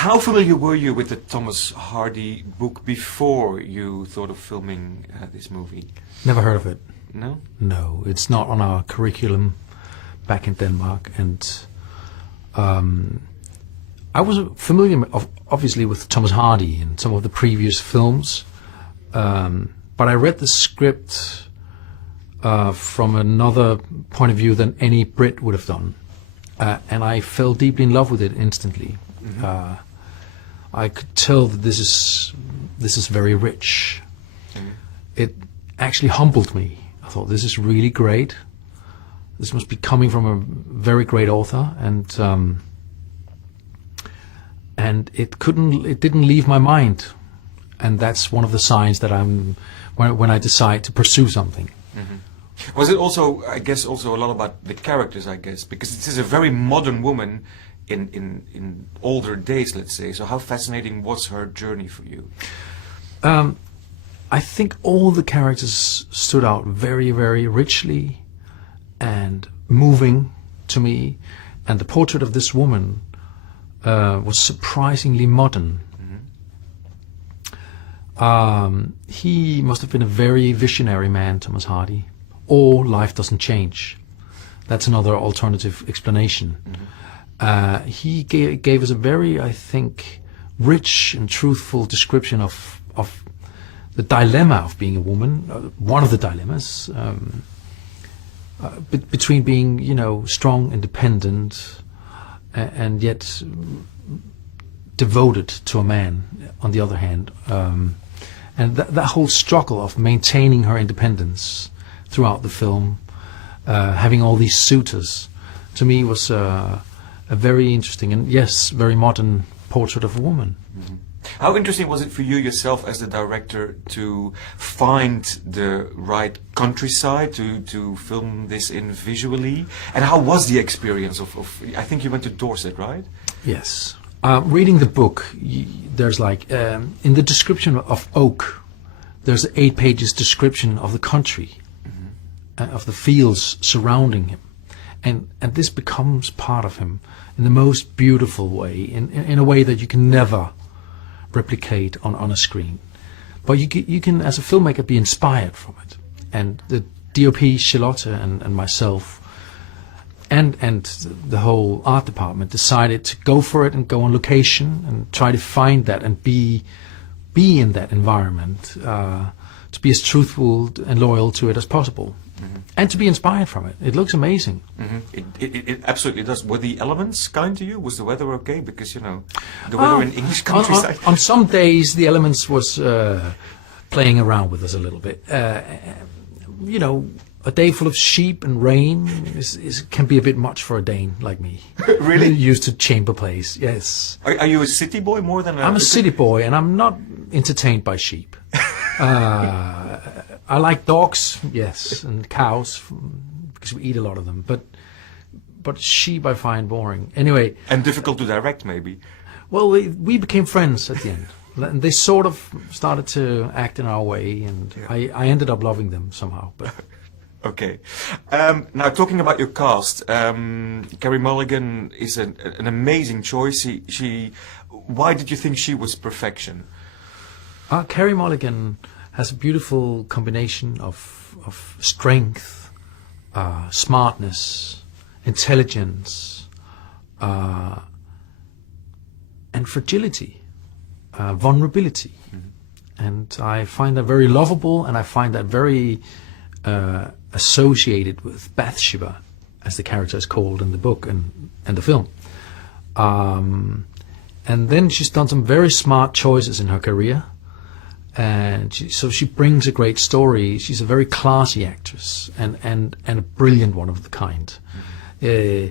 How familiar were you with the Thomas Hardy book before you thought of filming this movie? Never heard of it. No? No, it's not on our curriculum back in Denmark, and I was familiar, obviously, with Thomas Hardy and some of the previous films, but I read the script from another point of view than any Brit would have done, and I fell deeply in love with it instantly. Mm-hmm. I could tell that this is very rich. Mm-hmm. It actually humbled me. I thought, this is really great. This must be coming from a very great author, and it didn't leave my mind, and that's one of the signs that when I decide to pursue something. Mm-hmm. Was it also, I guess, also a lot about the characters, I guess, because this is a very modern woman in older days, let's say. So how fascinating was her journey for you? I think all the characters stood out very, very richly and moving to me, and the portrait of this woman was surprisingly modern. Mm-hmm. He must have been a very visionary man, Thomas Hardy, or life doesn't change. That's another alternative explanation. Mm-hmm. He gave us a very, I think, rich and truthful description of the dilemma of being a woman, one of the dilemmas, between being, strong, independent, and yet devoted to a man, on the other hand. And that whole struggle of maintaining her independence throughout the film, having all these suitors, to me was a very interesting and, yes, very modern portrait of a woman. Mm-hmm. How interesting was it for you yourself as the director to find the right countryside to film this in visually? And how was the experience of I think you went to Dorset, right? Yes. Reading the book, there's like, in the description of Oak, there's 8 pages description of the country, mm-hmm. Of the fields surrounding him. And this becomes part of him in the most beautiful way, in a way that you can never replicate on a screen. But you can, as a filmmaker, be inspired from it. And the DOP, Charlotte, and myself, and the whole art department decided to go for it and go on location and try to find that and be in that environment, to be as truthful and loyal to it as possible. Mm-hmm. And to be inspired from it. It looks amazing. Mm-hmm. It absolutely does. Were the elements kind to you? Was the weather okay? Because, the weather in English countryside... On some days, the elements was playing around with us a little bit. A day full of sheep and rain can be a bit much for a Dane like me. Really? Used to chamber plays, yes. Are you a city boy more than I'm a city boy, and I'm not entertained by sheep. I like dogs, yes, and cows, because we eat a lot of them. But sheep I find boring. Anyway. And difficult to direct, maybe. Well, we became friends at the end. And they sort of started to act in our way, and I ended up loving them somehow. But okay. Now, talking about your cast, Carey Mulligan is an amazing choice. Why did you think she was perfection? Carey Mulligan has a beautiful combination of strength, smartness, intelligence, and fragility, vulnerability. Mm-hmm. And I find that very lovable, and I find that very associated with Bathsheba, as the character is called in the book and the film. And then she's done some very smart choices in her career. And so she brings a great story. She's a very classy actress and a brilliant one of the kind. Mm-hmm.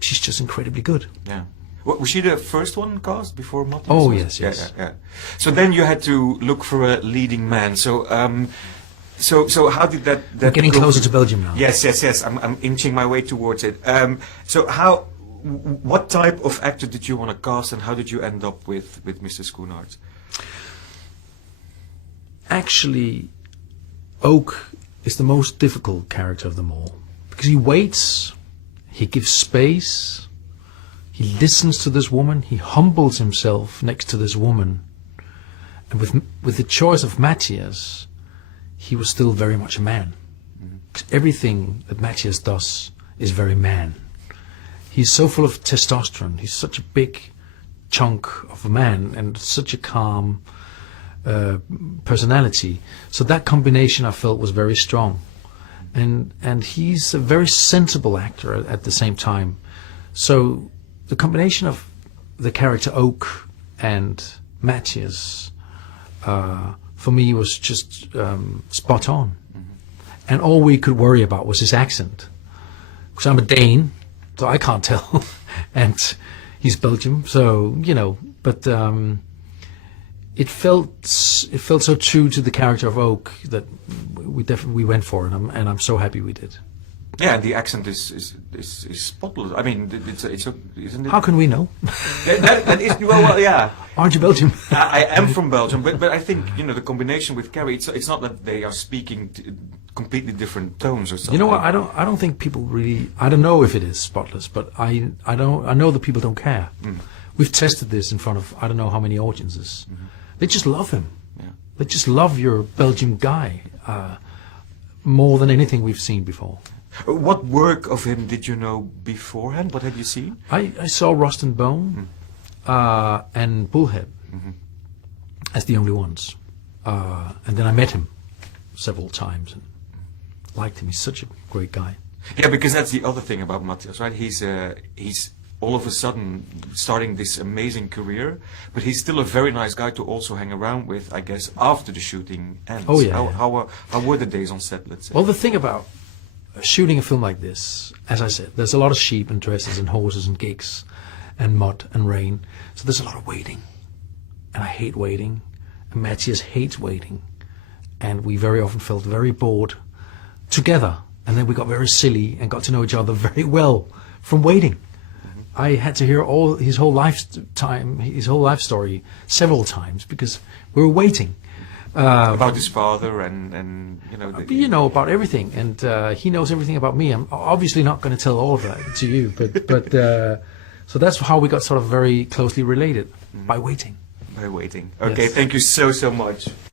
She's just incredibly good. Yeah. Was she the first one cast before Matthias? Oh, yes. Yeah. So then you had to look for a leading man. So so how did that We're getting closer to Belgium now. Yes. I'm inching my way towards it. So what type of actor did you want to cast, and how did you end up with Mr. Schoenaerts? Actually, Oak is the most difficult character of them all, because he waits, he gives space, He listens to this woman. He humbles himself next to this woman. And with the choice of Matthias, he was still very much a man. 'Cause everything that Matthias does is very man. He's so full of testosterone. He's such a big chunk of a man and such a calm personality. So that combination I felt was very strong. And he's a very sensible actor at the same time. So the combination of the character Oak and Matthias, for me, was just spot on. And all we could worry about was his accent. Because I'm a Dane, so I can't tell. And he's Belgium, so, but it felt so true to the character of Oak that we went for it, and I'm so happy we did. Yeah, and the accent is spotless. I mean, isn't it? How can we know? that is well, yeah. Aren't you Belgium? I am from Belgium, but I think the combination with Carey. It's not that they are speaking completely different tones or something. You know what? I don't think people really. I don't know if it is spotless, but I know that people don't care. We've tested this in front of I don't know how many audiences. They just love him. Yeah. They just love your Belgian guy more than anything we've seen before. What work of him did you know beforehand? What had you seen? I saw Rust and Bone and Bullhead as the only ones. And then I met him several times and liked him. He's such a great guy. Yeah, because that's the other thing about Matthias, right? He's all of a sudden starting this amazing career, but he's still a very nice guy to also hang around with, I guess, after the shooting ends. Oh, yeah. How were the days on set, let's say? Well, the thing about shooting a film like this, as I said, there's a lot of sheep and dresses and horses and gigs and mud and rain. So there's a lot of waiting. And I hate waiting. And Matthias hates waiting. And we very often felt very bored together. And then we got very silly and got to know each other very well from waiting. I had to hear his whole life story several times because we were waiting. About his father and about everything, and he knows everything about me. I'm obviously not going to tell all of that to you, but so that's how we got sort of very closely related by waiting. By waiting. Okay, yes. Thank you so much.